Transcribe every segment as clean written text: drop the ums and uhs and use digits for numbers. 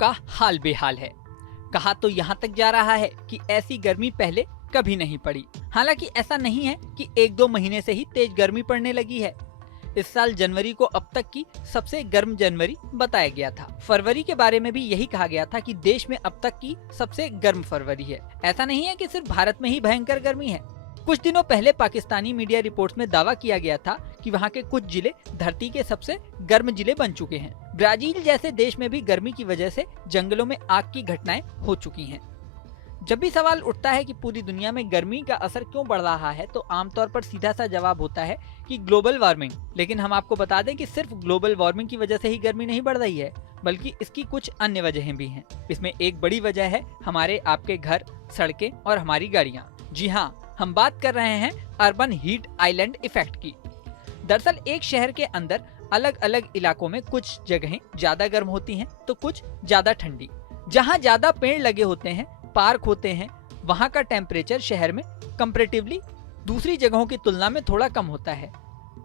का हाल बेहाल है। कहा तो यहाँ तक जा रहा है कि ऐसी गर्मी पहले कभी नहीं पड़ी। हालांकि ऐसा नहीं है कि 1-2 महीने से ही तेज गर्मी पड़ने लगी है। इस साल जनवरी को अब तक की सबसे गर्म जनवरी बताया गया था। फरवरी के बारे में भी यही कहा गया था कि देश में अब तक की सबसे गर्म फरवरी है। ऐसा नहीं है कि सिर्फ भारत में ही भयंकर गर्मी है। कुछ दिनों पहले पाकिस्तानी मीडिया रिपोर्ट्स में दावा किया गया था कि वहाँ के कुछ जिले धरती के सबसे गर्म जिले बन चुके हैं। ब्राजील जैसे देश में भी गर्मी की वजह से जंगलों में आग की घटनाएं हो चुकी हैं। जब भी सवाल उठता है कि पूरी दुनिया में गर्मी का असर क्यों बढ़ रहा है, तो आमतौर पर सीधा सा जवाब होता है कि ग्लोबल वार्मिंग। लेकिन हम आपको बता दें कि सिर्फ ग्लोबल वार्मिंग की वजह से ही गर्मी नहीं बढ़ रही है, बल्कि इसकी कुछ अन्य वजहें भी हैं। इसमें एक बड़ी वजह है हमारे आपके घर, सड़कें और हमारी गाड़ियाँ। जी हाँ, हम बात कर रहे हैं अर्बन हीट आइलैंड इफेक्ट की। दरअसल एक शहर के अंदर अलग अलग इलाकों में कुछ जगहें ज्यादा गर्म होती हैं तो कुछ ज्यादा ठंडी। जहाँ ज्यादा पेड़ लगे होते हैं, पार्क होते हैं, वहाँ का टेम्परेचर शहर में कंपैरेटिवली दूसरी जगहों की तुलना में थोड़ा कम होता है।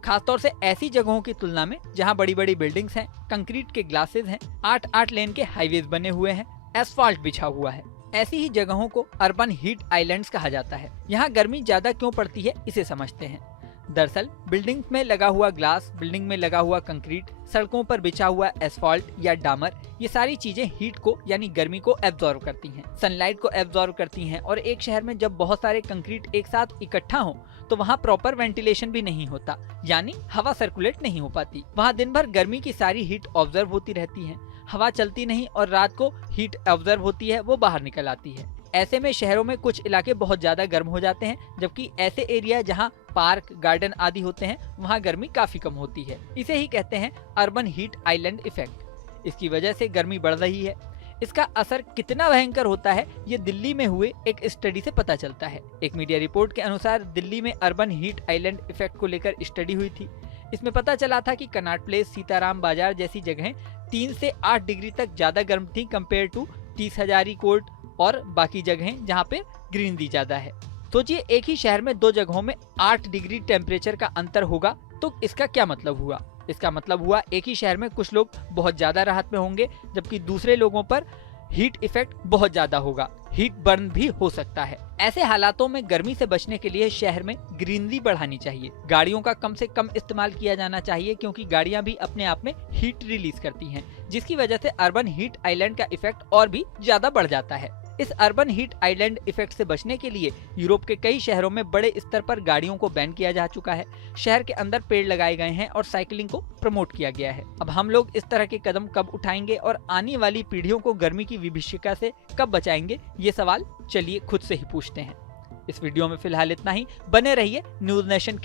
खासतौर से ऐसी जगहों की तुलना में जहाँ बड़ी बड़ी बिल्डिंग्स हैं, कंक्रीट के ग्लासेस हैं, 8-8 लेन के हाईवेज बने हुए हैं, एस्फाल्ट बिछा हुआ है। ऐसी ही जगहों को अर्बन हीट आइलैंड्स कहा जाता है। यहाँ गर्मी ज्यादा क्यों पड़ती है, इसे समझते हैं। दरअसल बिल्डिंग में लगा हुआ ग्लास, बिल्डिंग में लगा हुआ कंक्रीट, सड़कों पर बिछा हुआ एस्फाल्ट या डामर, ये सारी चीजें हीट को यानी गर्मी को एब्जॉर्व करती हैं, सनलाइट को एब्जॉर्व करती हैं। और एक शहर में जब बहुत सारे कंक्रीट एक साथ इकट्ठा हो तो वहाँ प्रॉपर वेंटिलेशन भी नहीं होता, यानी हवा सर्कुलेट नहीं हो पाती। वहाँ दिन भर गर्मी की सारी हीट ऑब्जर्व होती रहती है, हवा चलती नहीं और रात को हीट ऑब्जर्व होती है, वो बाहर निकल आती है। ऐसे में शहरों में कुछ इलाके बहुत ज्यादा गर्म हो जाते हैं, जबकि ऐसे एरिया जहां पार्क, गार्डन आदि होते हैं, वहां गर्मी काफी कम होती है। इसे ही कहते हैं अर्बन हीट आइलैंड इफेक्ट। इसकी वजह से गर्मी बढ़ रही है। इसका असर कितना भयंकर होता है, ये दिल्ली में हुए एक स्टडी से पता चलता है। एक मीडिया रिपोर्ट के अनुसार दिल्ली में अर्बन हीट आइलैंड इफेक्ट को लेकर स्टडी हुई थी। इसमें पता चला था कि कनॉट प्लेस, सीताराम बाजार जैसी जगहें 3 से 8 डिग्री तक ज्यादा गर्म थी कंपेयर टू 30 हजारी कोर्ट और बाकी जगहें जहाँ पे ग्रीनरी ज्यादा है। सोचिए एक ही शहर में 2 जगहों में 8 डिग्री टेम्परेचर का अंतर होगा, तो इसका क्या मतलब हुआ? इसका मतलब हुआ एक ही शहर में कुछ लोग बहुत ज्यादा राहत में होंगे, जबकि दूसरे लोगों पर हीट इफेक्ट बहुत ज्यादा होगा, हीट बर्न भी हो सकता है। ऐसे हालातों में गर्मी से बचने के लिए शहर में ग्रीनरी बढ़ानी चाहिए, गाड़ियों का कम से कम इस्तेमाल किया जाना चाहिए, क्योंकि गाड़ियां भी अपने आप में हीट रिलीज करती हैं, जिसकी वजह से अर्बन हीट आइलैंड का इफेक्ट और भी ज्यादा बढ़ जाता है। इस अर्बन हीट आइलैंड इफेक्ट से बचने के लिए यूरोप के कई शहरों में बड़े स्तर पर गाड़ियों को बैन किया जा चुका है। शहर के अंदर पेड़ लगाए गए हैं और साइकिलिंग को प्रमोट किया गया है। अब हम लोग इस तरह के कदम कब उठाएंगे और आने वाली पीढ़ियों को गर्मी की विभीषिका से कब बचाएंगे, ये सवाल चलिए खुद से ही पूछते हैं। इस वीडियो में फिलहाल इतना ही। बने रहिए न्यूज नेशन के